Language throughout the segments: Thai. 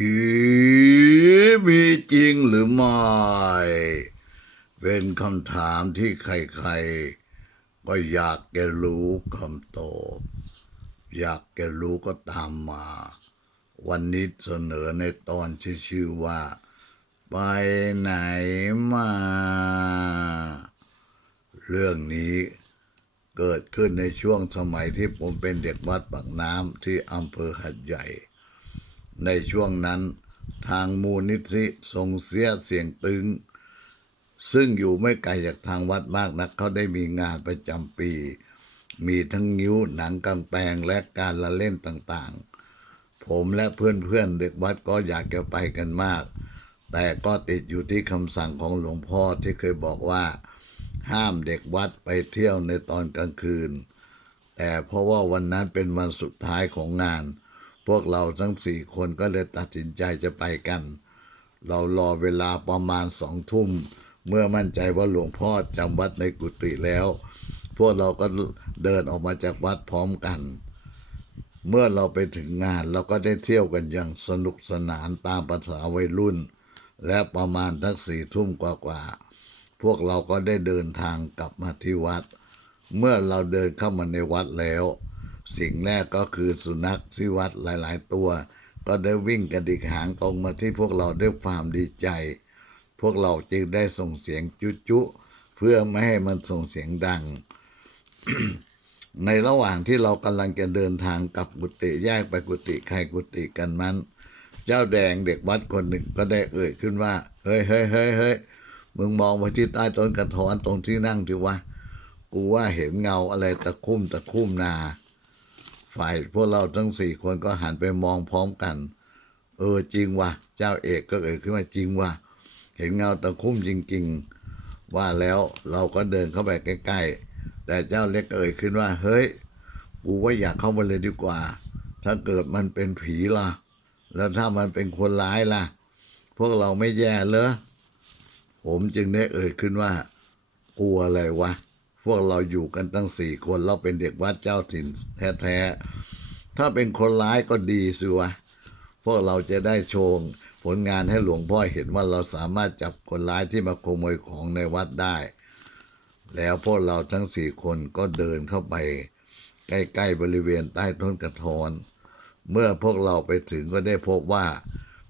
ผีมีจริงหรือไม่ เป็นคำถามที่ใครๆ ก็อยากจะรู้คำตอบอยากจะรู้ก็ตามมา วันนี้เสนอในตอนที่ชื่อว่า ไปไหนมา เรื่องนี้เกิดขึ้นในช่วงสมัยที่ผมเป็นเด็กวัดปากน้ำที่อำเภอหัดใหญ่ ในช่วงนั้นทางมูลนิธิทรงเสียเสียงตึง ซึ่งอยู่ไม่ไกลจากทางวัดมากนักเขาได้มีงานประจำปี มีทั้งงิ้วหนังกางแปลงและการละเล่นต่างๆ ผมและเพื่อนๆเด็กวัดก็อยากจะไปกันมาก แต่ก็ติดอยู่ที่คำสั่งของหลวงพ่อที่เคยบอกว่า ห้ามเด็กวัดไปเที่ยวในตอนกลางคืน แต่เพราะว่าวันนั้นเป็นวันสุดท้ายของงาน พวกเราทั้งสี่คนก็เลยตัดสินใจจะไปกัน เรารอเวลาประมาณสองทุ่ม เมื่อมั่นใจว่าหลวงพ่อจำวัดในกุฏิแล้ว พวกเราก็เดินออกมาจากวัดพร้อมกัน เมื่อเราไปถึงงานเราก็ได้เที่ยวกันอย่างสนุกสนานตามภาษาวัยรุ่น และประมาณทั้งสี่ทุ่มกว่าๆพวกเราก็ได้เดินทางกลับมาที่วัด เมื่อเราเดินเข้ามาในวัดแล้ว สิ่งแรกก็คือสุนัขที่วัดหลายๆ ตัว ก็ได้วิ่งกระดิกหางตรงมาที่พวกเราด้วยความดีใจ พวกเราจึงได้ส่งเสียงจุจุเพื่อไม่ให้มันส่งเสียงดัง ในระหว่างที่เรากำลังจะเดินทางกลับกุฏิแยกไปกุฏิใครกุฏิกันนั้นเจ้าแดงเด็กวัดคนหนึ่งก็ได้เอ่ยขึ้นว่า เฮ้ยเฮ้ยเฮ้ยเฮ้ยมึงมองไปที่ใต้ต้นกระถอนตรงที่นั่งดิวะ กูว่าเห็นเงาอะไรตะคุ่มตะคุ่มนา ฝ่ายพวกเราทั้งสี่คนก็หันไปมองพร้อมกัน เออจริงวะเจ้าเอกก็เอ่ยขึ้นว่าจริงวะเห็นเงาตะคุ่มจริง ๆ ว่าแล้วเราก็เดินเข้าไปใกล้ๆ แต่เจ้าเล็กก็เอ่ยขึ้นว่า เฮ้ย กูว่าอยากเข้าไปเลยดีกว่า ถ้าเกิดมันเป็นผีล่ะ แล้วถ้ามันเป็นคนร้ายล่ะ พวกเราไม่แย่เหรอผมจึงได้เอ่ยขึ้นว่า กลัวอะไรวะ พวกเราอยู่กันตั้งสี่คนเราเป็นเด็กวัดเจ้าถิ่นแท้ๆ ถ้าเป็นคนร้ายก็ดีสิวะ พวกเราจะได้โชว์ผลงานให้หลวงพ่อเห็นว่าเราสามารถจับคนร้ายที่มาขโมยของในวัดได้ แล้วพวกเราทั้งสี่คนก็เดินเข้าไป ใกล้ๆบริเวณใต้ต้นกระทอน เมื่อพวกเราไปถึงก็ได้พบว่า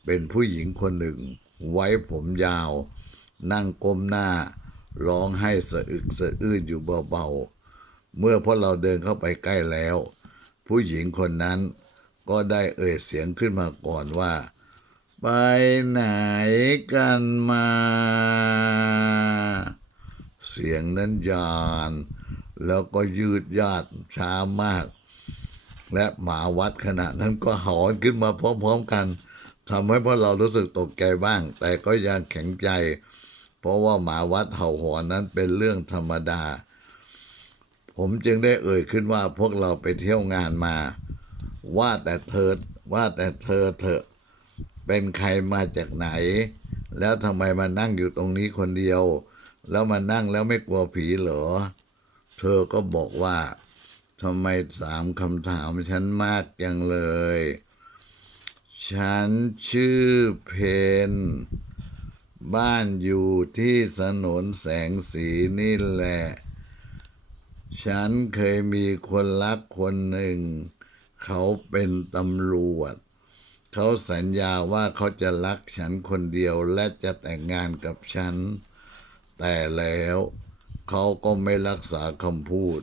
เป็นผู้หญิงคนหนึ่ง ไว้ผมยาว นั่งก้มหน้า ร้องไห้สะอึกสะอื้นอยู่เบาๆ เมื่อพวกเราเดินเข้าไปใกล้แล้ว ผู้หญิงคนนั้นก็ได้เอ่ยเสียงขึ้นมาก่อนว่า ไปไหนกันมา เสียงนั้นยาน แล้วก็ยืดยาดช้ามาก และหมาวัดขณะนั้นก็หอนขึ้นมาพร้อมๆกันทำให้พวกเรารู้สึกตกใจบ้าง แต่ก็ยังแข็งใจ ราะว่าหมาวัดเห่าหอนนั้นเป็นเรื่องธรรมดา ผมจึงได้เอ่ยขึ้นว่าพวกเราไปเที่ยวงานมา ว่าแต่เธอว่าแต่เธอเถอะ เป็นใครมาจากไหน แล้วทำไมมานั่งอยู่ตรงนี้คนเดียว แล้วมานั่งแล้วไม่กลัวผีเหรอ เธอก็บอกว่าทำไมถามคำถามฉันมากจังเลย ฉันชื่อเพน บ้านอยู่ที่ถนนแสงสีนี่แหละ ฉันเคยมีคนรักคนหนึ่ง เขาเป็นตำรวจ เขาสัญญาว่าเขาจะรักฉันคนเดียวและจะแต่งงานกับฉัน แต่แล้วเขาก็ไม่รักษาคำพูด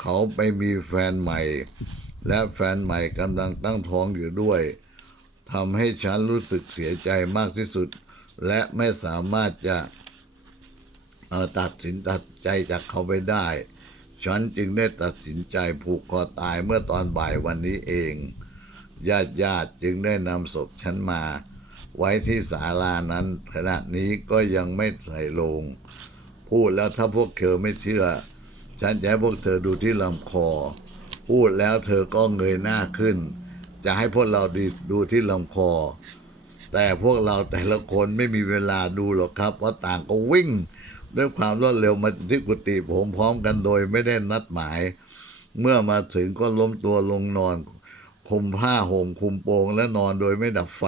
เขาไปมีแฟนใหม่ และแฟนใหม่กำลังตั้งท้องอยู่ด้วยทำให้ฉันรู้สึกเสียใจมากที่สุด และไม่สามารถจะตัดสินตัดใจจากเขาไปได้ ฉันจึงได้ตัดสินใจผูกคอตายเมื่อตอนบ่ายวันนี้เอง ญาติญาติจึงได้นำศพฉันมา ไว้ที่ศาลานั้นขณะนี้ก็ยังไม่ใส่ลง พูดแล้วถ้าพวกเธอไม่เชื่อ ฉันจะให้พวกเธอดูที่ลำคอ พูดแล้วเธอก็เงยหน้าขึ้น จะให้พวกเราดูดูที่ลำคอ แต่พวกเราแต่ละคนไม่มีเวลาดูหรอกครับเพราะต่างก็วิ่ง ด้วยความรวดเร็วมาที่กุฏิผมพร้อมกันโดยไม่ได้นัดหมาย เมื่อมาถึงก็ล้มตัวลงนอนคุมผ้าห่มคุมโปงและนอนโดยไม่ดับไฟ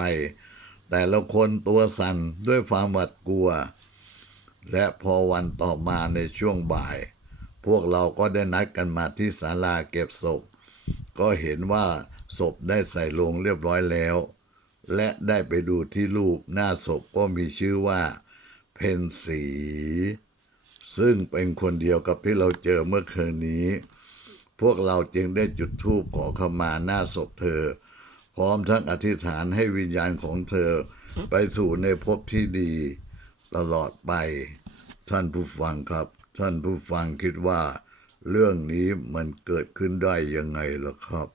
แต่ละคนตัวสั่นด้วยความหวาดกลัว และพอวันต่อมาในช่วงบ่าย พวกเราก็ได้นัดกันมาที่ศาลาเก็บศพ ก็เห็นว่าศพได้ใส่ลงเรียบร้อยแล้ว และได้ไปดูที่รูปหน้าศพก็มีชื่อว่า เพนสี ซึ่งเป็นคนเดียวกับที่เราเจอเมื่อคืนนี้ พวกเราจึงได้จุดธูปขอขมาหน้าศพเธอ พร้อมทั้งอธิษฐานให้วิญญาณของเธอไปสู่ในภพที่ดี ตลอดไป ท่านผู้ฟังครับ ท่านผู้ฟังคิดว่า เรื่องนี้มันเกิดขึ้นได้ยังไงล่ะครับ